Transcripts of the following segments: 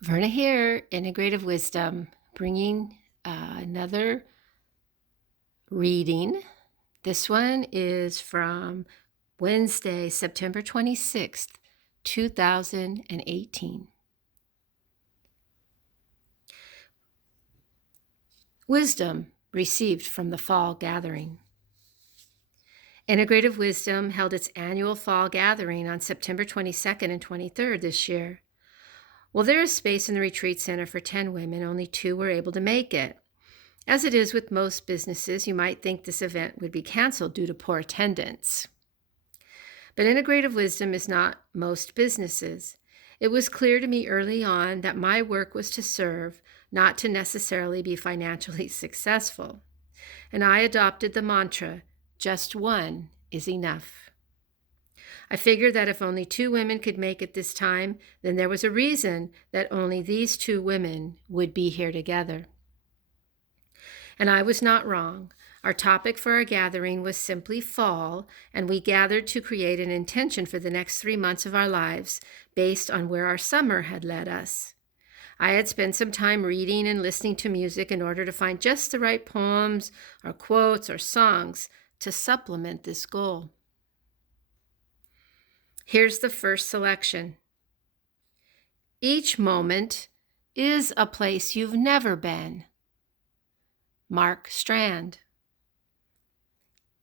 Verna here, Integrative Wisdom, bringing another reading. This one is from Wednesday, September 26th, 2018. Wisdom received from the fall gathering. Integrative Wisdom held its annual fall gathering on September 22nd and 23rd this year. While there is space in the retreat center for 10 women, only 2 were able to make it. As it is with most businesses, you might think this event would be canceled due to poor attendance. But Integrative Wisdom is not most businesses. It was clear to me early on that my work was to serve, not to necessarily be financially successful. And I adopted the mantra, just one is enough. I figured that if only 2 women could make it this time, then there was a reason that only these 2 women would be here together. And I was not wrong. Our topic for our gathering was simply fall, and we gathered to create an intention for the next 3 months of our lives based on where our summer had led us. I had spent some time reading and listening to music in order to find just the right poems or quotes or songs to supplement this goal. Here's the first selection. Each moment is a place you've never been. Mark Strand.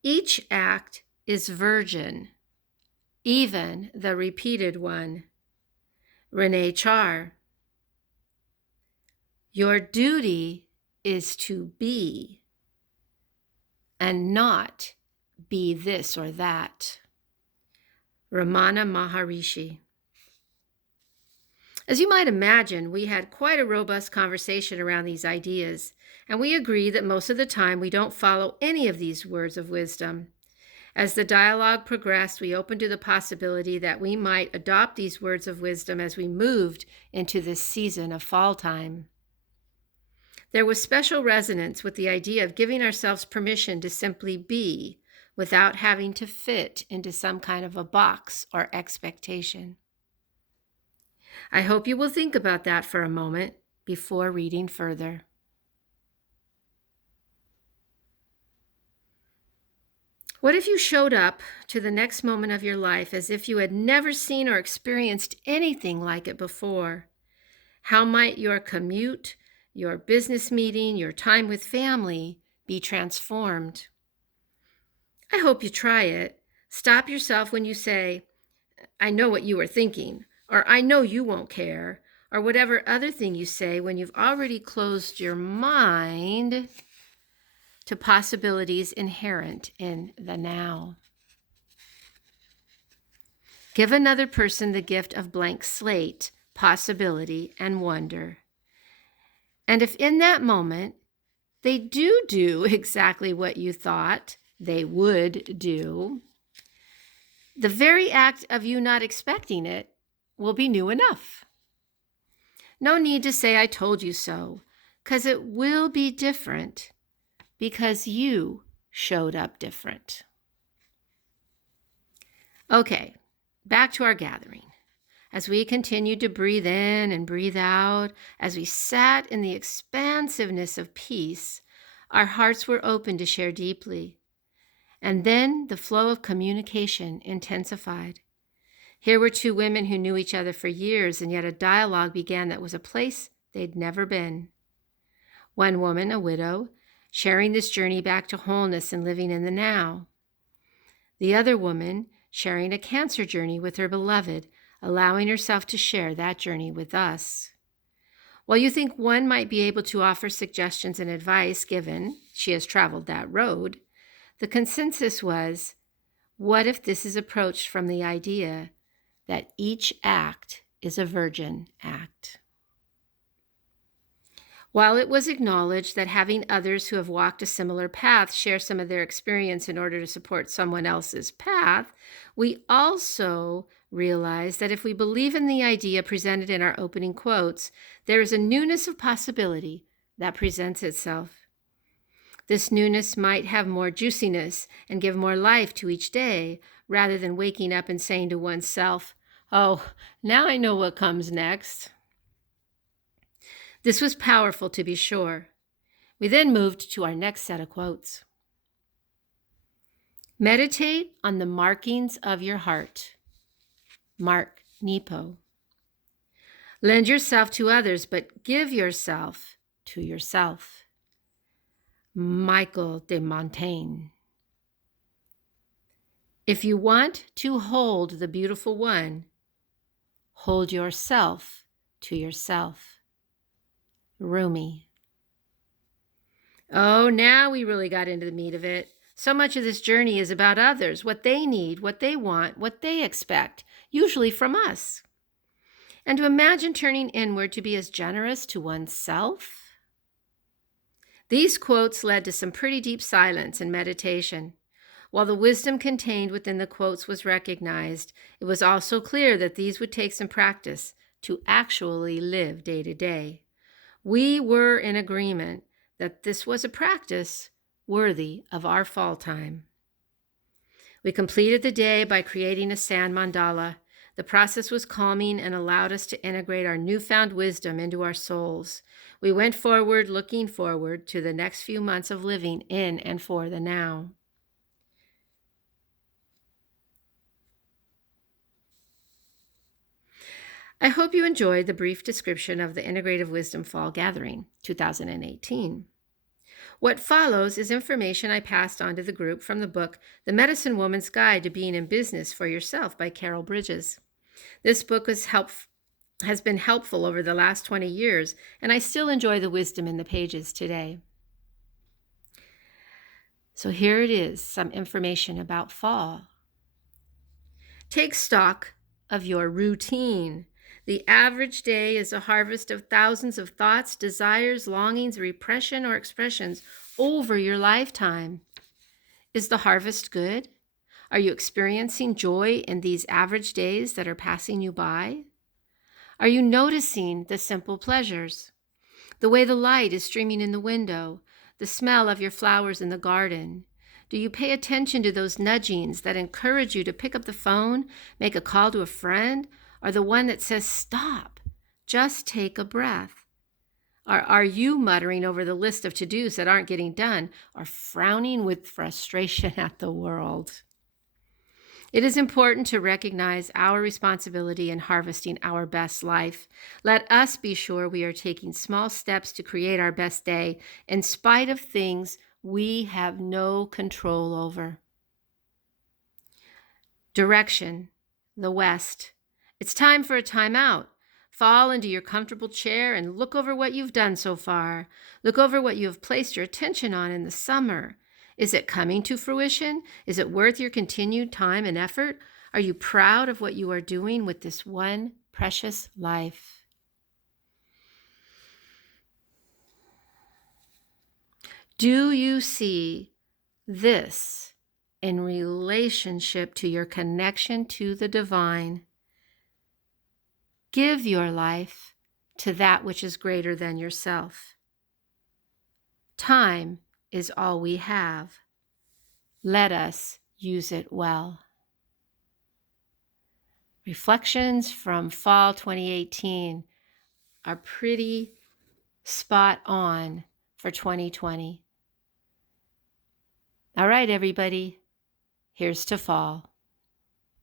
Each act is virgin, even the repeated one. Renee Char. Your duty is to be and not be this or that. Ramana Maharishi. As you might imagine, we had quite a robust conversation around these ideas, and we agree that most of the time we don't follow any of these words of wisdom. As the dialogue progressed, we opened to the possibility that we might adopt these words of wisdom as we moved into this season of fall time. There was special resonance with the idea of giving ourselves permission to simply be without having to fit into some kind of a box or expectation. I hope you will think about that for a moment before reading further. What if you showed up to the next moment of your life as if you had never seen or experienced anything like it before? How might your commute, your business meeting, your time with family be transformed? I hope you try it. Stop yourself when you say, I know what you are thinking, or I know you won't care, or whatever other thing you say when you've already closed your mind to possibilities inherent in the now. Give another person the gift of blank slate, possibility, and wonder. And if in that moment they do exactly what you thought they would do, the very act of you not expecting it will be new enough. No need to say, I told you so, because it will be different because you showed up different. Okay, back to our gathering. As we continued to breathe in and breathe out, as we sat in the expansiveness of peace, our hearts were open to share deeply. And then the flow of communication intensified. Here were 2 women who knew each other for years, and yet a dialogue began that was a place they'd never been. One woman, a widow, sharing this journey back to wholeness and living in the now. The other woman sharing a cancer journey with her beloved, allowing herself to share that journey with us. While you think one might be able to offer suggestions and advice given she has traveled that road, the consensus was, what if this is approached from the idea that each act is a virgin act? While it was acknowledged that having others who have walked a similar path share some of their experience in order to support someone else's path, we also realize that if we believe in the idea presented in our opening quotes, there is a newness of possibility that presents itself. This newness might have more juiciness and give more life to each day, rather than waking up and saying to oneself, oh, now I know what comes next. This was powerful, to be sure. We then moved to our next set of quotes. Meditate on the markings of your heart. Mark Nepo. Lend yourself to others, but give yourself to yourself. Michael de Montaigne. If you want to hold the beautiful one, hold yourself to yourself. Rumi. Oh, now we really got into the meat of it. So much of this journey is about others, what they need, what they want, what they expect, usually from us. And to imagine turning inward to be as generous to oneself. These quotes led to some pretty deep silence and meditation. While the wisdom contained within the quotes was recognized, it was also clear that these would take some practice to actually live day to day. We were in agreement that this was a practice worthy of our fall time. We completed the day by creating a sand mandala. The process was calming and allowed us to integrate our newfound wisdom into our souls. We went forward, looking forward to the next few months of living in and for the now. I hope you enjoyed the brief description of the Integrative Wisdom Fall Gathering 2018. What follows is information I passed on to the group from the book, The Medicine Woman's Guide to Being in Business for Yourself by Carol Bridges. This book has been helpful over the last 20 years, and I still enjoy the wisdom in the pages today. So here it is, some information about fall. Take stock of your routine. The average day is a harvest of thousands of thoughts, desires, longings, repression, or expressions over your lifetime. Is the harvest good? Are you experiencing joy in these average days that are passing you by? Are you noticing the simple pleasures? The way the light is streaming in the window, the smell of your flowers in the garden. Do you pay attention to those nudgings that encourage you to pick up the phone, make a call to a friend, or the one that says, stop, just take a breath? Or are you muttering over the list of to-dos that aren't getting done, or frowning with frustration at the world? It is important to recognize our responsibility in harvesting our best life. Let us be sure we are taking small steps to create our best day in spite of things we have no control over. Direction, the West. It's time for a timeout. Fall into your comfortable chair and look over what you've done so far. Look over what you have placed your attention on in the summer. Is it coming to fruition? Is it worth your continued time and effort? Are you proud of what you are doing with this one precious life? Do you see this in relationship to your connection to the divine? Give your life to that which is greater than yourself. Time is all we have. Let us use it well. Reflections from fall 2018 are pretty spot on for 2020. All right, everybody, here's to fall.